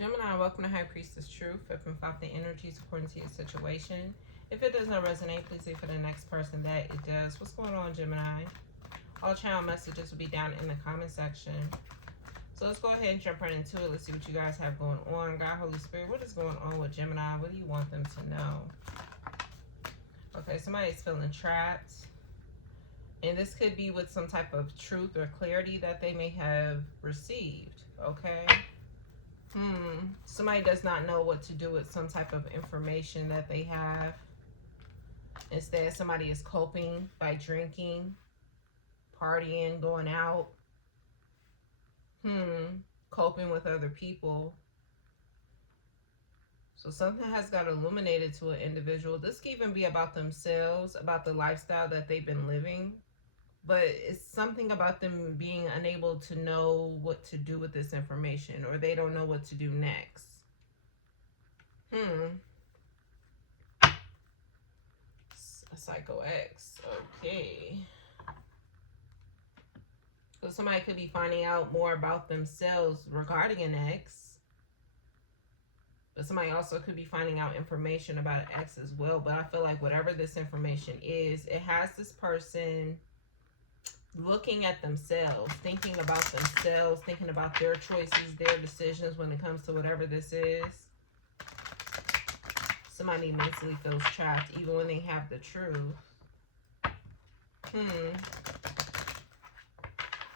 Gemini, welcome to High Priestess Truth. If and the energies according to your situation. If it does not resonate, please leave for the next person that it does. What's going on, Gemini? All channel messages will be down in the comment section. So let's go ahead and jump right into it. Let's see what you guys have going on. God, Holy Spirit, what is going on with Gemini? What do you want them to know? Okay, somebody's feeling trapped. And this could be with some type of truth or clarity that they may have received. Okay. Somebody does not know what to do with some type of information that they have. Instead, somebody is coping by drinking, partying, going out. Coping with other people. So something has got illuminated to an individual. This could even be about themselves, about the lifestyle that they've been living. But it's something about them being unable to know what to do with this information, or they don't know what to do next. A Psycho X. Okay. So somebody could be finding out more about themselves regarding an ex. But somebody also could be finding out information about an ex as well. But I feel like whatever this information is, it has this person looking at themselves, thinking about themselves, thinking about their choices, their decisions when it comes to whatever this is. Somebody mentally feels trapped even when they have the truth. I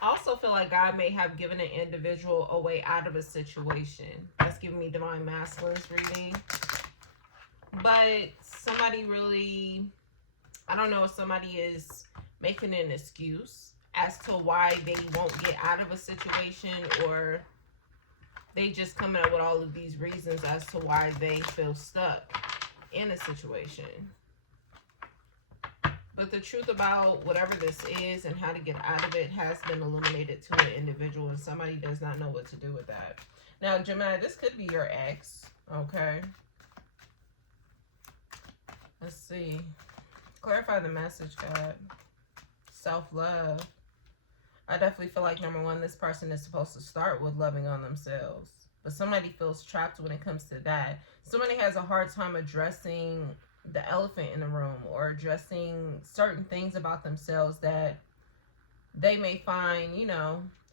also feel like God may have given an individual a way out of a situation. That's giving me Divine Masculines reading. But somebody really, I don't know if somebody is making an excuse as to why they won't get out of a situation, or they just coming up with all of these reasons as to why they feel stuck in a situation. But the truth about whatever this is and how to get out of it has been illuminated to an individual, and somebody does not know what to do with that. Now, Gemini, this could be your ex, okay? Let's see. Clarify the message, God. Self-love. I definitely feel like, number one, this person is supposed to start with loving on themselves. But somebody feels trapped when it comes to that. Somebody has a hard time addressing the elephant in the room, or addressing certain things about themselves that they may find,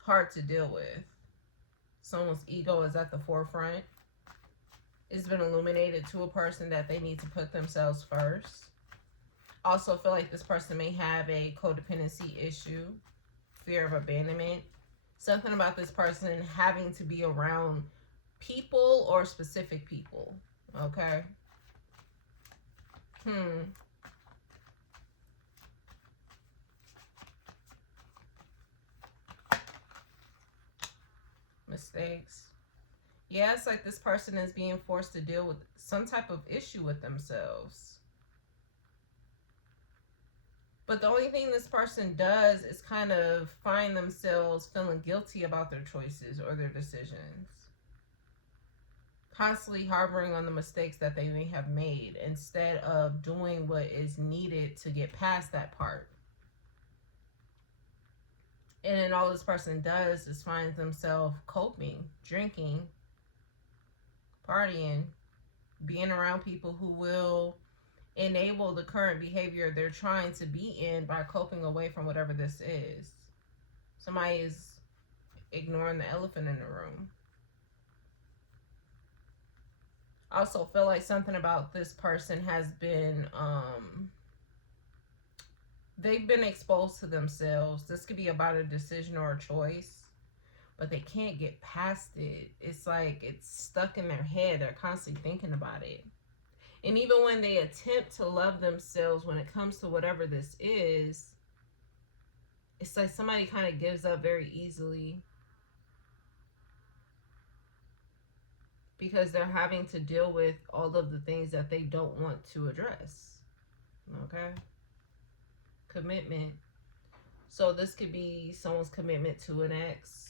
hard to deal with. Someone's ego is at the forefront. It's been illuminated to a person that they need to put themselves first. Also feel like this person may have a codependency issue, fear of abandonment. Something about this person having to be around people or specific people, okay? Mistakes. Yeah, it's like this person is being forced to deal with some type of issue with themselves. But the only thing this person does is kind of find themselves feeling guilty about their choices or their decisions. Constantly harboring on the mistakes that they may have made instead of doing what is needed to get past that part. And then all this person does is find themselves coping, drinking, partying, being around people who will enable the current behavior they're trying to be in by coping away from whatever this is. Somebody is ignoring the elephant in the room. I also feel like something about this person has been, they've been exposed to themselves. This could be about a decision or a choice, but they can't get past it. It's like it's stuck in their head. They're constantly thinking about it. And even when they attempt to love themselves when it comes to whatever this is, it's like somebody kind of gives up very easily, because they're having to deal with all of the things that they don't want to address. Okay? Commitment. So this could be someone's commitment to an ex.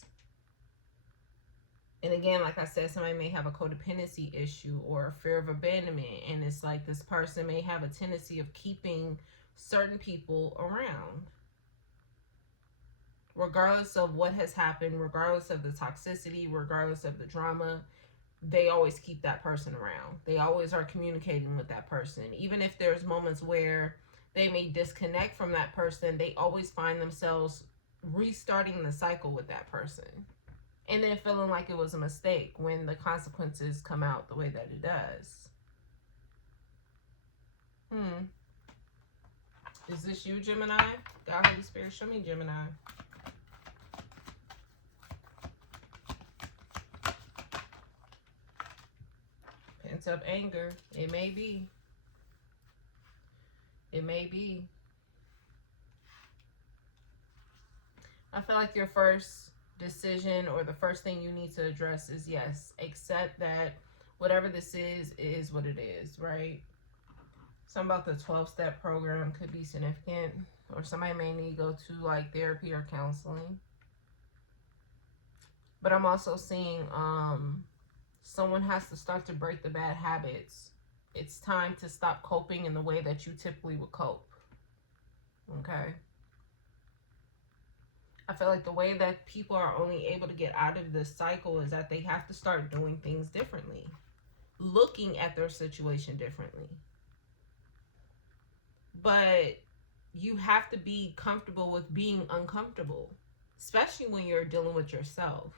And again, like I said, somebody may have a codependency issue or a fear of abandonment. And it's like this person may have a tendency of keeping certain people around. Regardless of what has happened, regardless of the toxicity, regardless of the drama, they always keep that person around. They always are communicating with that person. Even if there's moments where they may disconnect from that person, they always find themselves restarting the cycle with that person. And then feeling like it was a mistake when the consequences come out the way that it does. Is this you, Gemini? God, Holy Spirit, show me Gemini. Pent up anger. It may be. It may be. I feel like your first decision or the first thing you need to address is, yes, accept that whatever this is what it is, right? Something about the 12-step program could be significant, or somebody may need to go to like therapy or counseling. But I'm also seeing someone has to start to break the bad habits. It's time to stop coping in the way that you typically would cope. Okay? I feel like the way that people are only able to get out of this cycle is that they have to start doing things differently, looking at their situation differently. But you have to be comfortable with being uncomfortable, especially when you're dealing with yourself.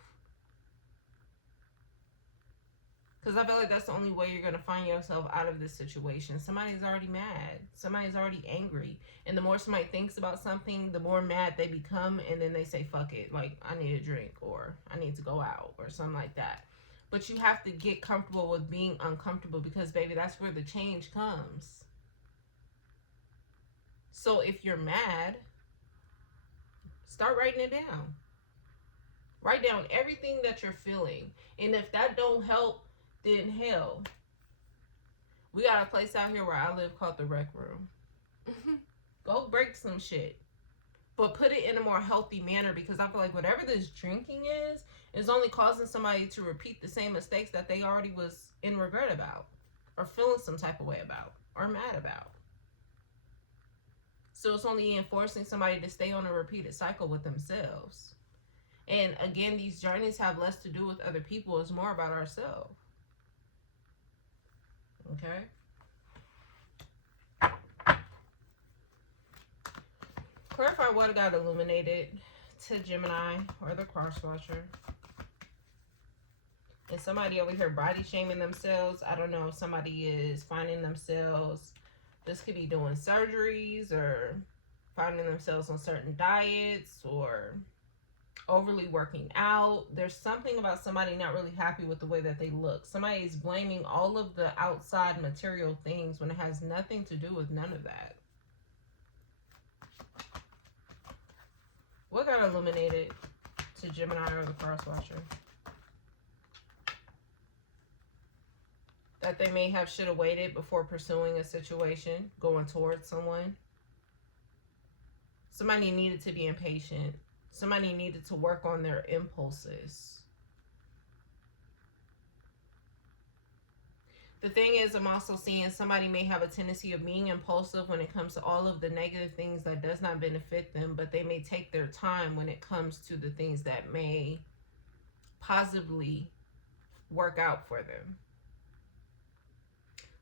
Because I feel like that's the only way you're going to find yourself out of this situation. Somebody's already mad. Somebody's already angry. And the more somebody thinks about something, the more mad they become. And then they say, fuck it. Like, I need a drink, or I need to go out, or something like that. But you have to get comfortable with being uncomfortable, because, baby, that's where the change comes. So if you're mad, start writing it down. Write down everything that you're feeling. And if that don't help, then hell, we got a place out here where I live called the Rec Room. Go break some shit, but put it in a more healthy manner, because I feel like whatever this drinking is only causing somebody to repeat the same mistakes that they already was in regret about, or feeling some type of way about, or mad about. So it's only enforcing somebody to stay on a repeated cycle with themselves. And again, these journeys have less to do with other people. It's more about ourselves. Okay? Clarify what got illuminated to Gemini or the cross watcher. And somebody over here body shaming themselves. I don't know if somebody is finding themselves, this could be doing surgeries, or finding themselves on certain diets, or overly working out. There's something about somebody not really happy with the way that they look. Somebody is blaming all of the outside material things when it has nothing to do with none of that. What got illuminated to Gemini or the cross watcher? That they may have should have waited before pursuing a situation, going towards someone. Somebody needed to be impatient. Somebody needed to work on their impulses. The thing is, I'm also seeing somebody may have a tendency of being impulsive when it comes to all of the negative things that does not benefit them, but they may take their time when it comes to the things that may positively work out for them.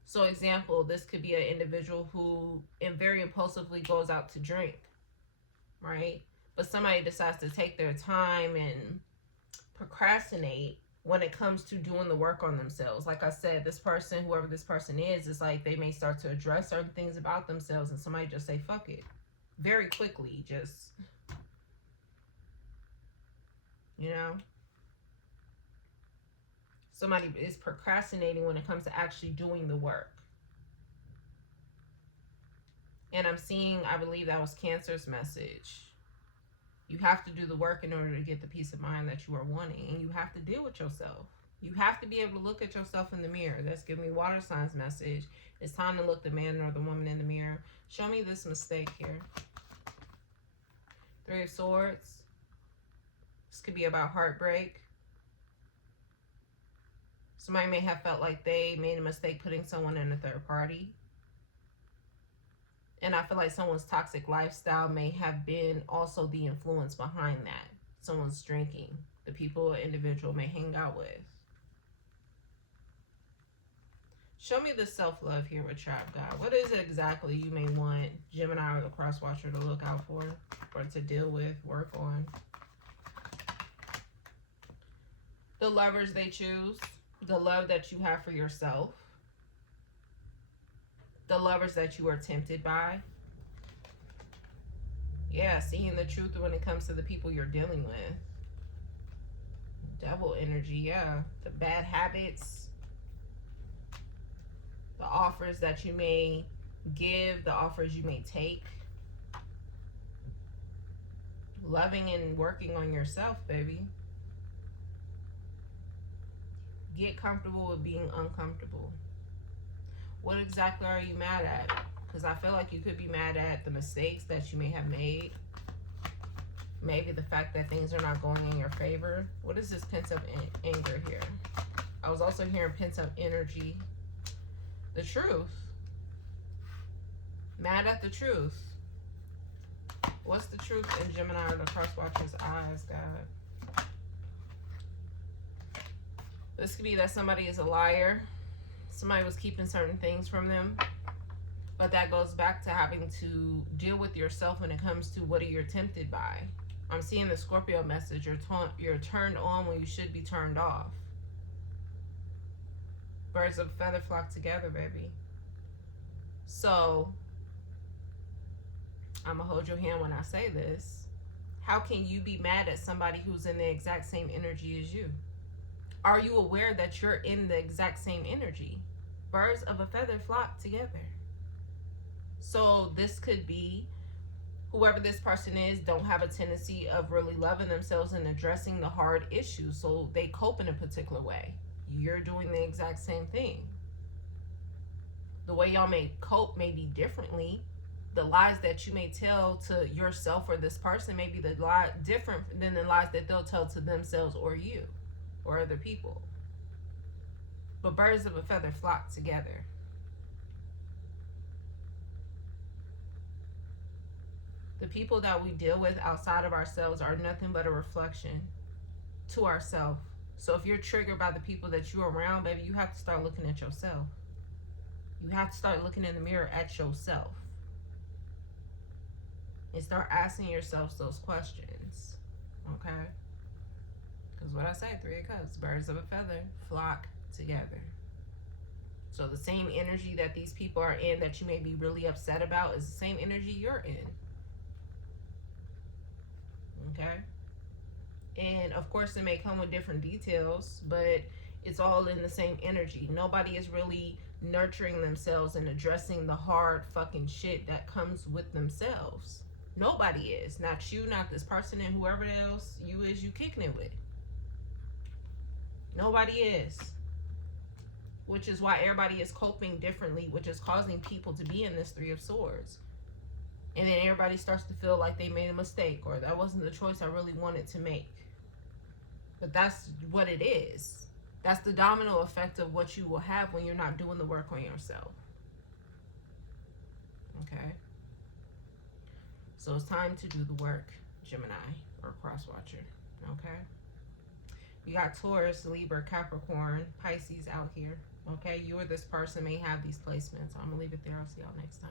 So example, this could be an individual who very impulsively goes out to drink, right? But somebody decides to take their time and procrastinate when it comes to doing the work on themselves. Like I said, this person, whoever this person is like they may start to address certain things about themselves, and somebody just say, fuck it. Very quickly, just, you know? Somebody is procrastinating when it comes to actually doing the work. And I'm seeing, I believe that was Cancer's message. You have to do the work in order to get the peace of mind that you are wanting. And you have to deal with yourself. You have to be able to look at yourself in the mirror. That's giving me water signs message. It's time to look the man or the woman in the mirror. Show me this mistake here. 3 of Swords. This could be about heartbreak. Somebody may have felt like they made a mistake putting someone in a third party. And I feel like someone's toxic lifestyle may have been also the influence behind that. Someone's drinking. The people an individual may hang out with. Show me the self-love here with Trap God. What is it exactly you may want Gemini or the cross watcher to look out for, or to deal with, work on? The lovers they choose, the love that you have for yourself, the lovers that you are tempted by. Yeah, seeing the truth when it comes to the people you're dealing with. Devil energy, yeah. The bad habits, the offers that you may give, the offers you may take. Loving and working on yourself, baby. Get comfortable with being uncomfortable. What exactly are you mad at? Because I feel like you could be mad at the mistakes that you may have made. Maybe the fact that things are not going in your favor. What is this pent-up anger here? I was also hearing pent-up energy. The truth. Mad at the truth. What's the truth in Gemini or the cross watcher's eyes, God? This could be that somebody is a liar. Somebody was keeping certain things from them. But that goes back to having to deal with yourself when it comes to what are you tempted by. I'm seeing the Scorpio message. You're turned on when you should be turned off. Birds of a feather flock together, baby. So, I'm going to hold your hand when I say this. How can you be mad at somebody who's in the exact same energy as you? Are you aware that you're in the exact same energy? Birds of a feather flock together. So this could be whoever this person is don't have a tendency of really loving themselves and addressing the hard issues. So they cope in a particular way. You're doing the exact same thing. The way y'all may cope may be differently. The lies that you may tell to yourself or this person may be the lie different than the lies that they'll tell to themselves or you or other people. But birds of a feather flock together. The people that we deal with outside of ourselves are nothing but a reflection to ourselves. So if you're triggered by the people that you're around, baby, you have to start looking at yourself. You have to start looking in the mirror at yourself. And start asking yourselves those questions. Okay? Because what I say, 3 of Cups, birds of a feather flock together. So the same energy that these people are in that you may be really upset about is the same energy you're in. Okay? And of course it may come with different details, but it's all in the same energy. Nobody is really nurturing themselves and addressing the hard fucking shit that comes with themselves. Nobody is. Not you, not this person, and whoever else you is you kicking it with. Nobody is. Which is why everybody is coping differently, which is causing people to be in this 3 of Swords. And then everybody starts to feel like they made a mistake, or that wasn't the choice I really wanted to make. But that's what it is. That's the domino effect of what you will have when you're not doing the work on yourself. Okay? So it's time to do the work, Gemini or cross watcher. Okay? You got Taurus, Libra, Capricorn, Pisces out here. Okay? You or this person may have these placements. I'm going to leave it there. I'll see y'all next time.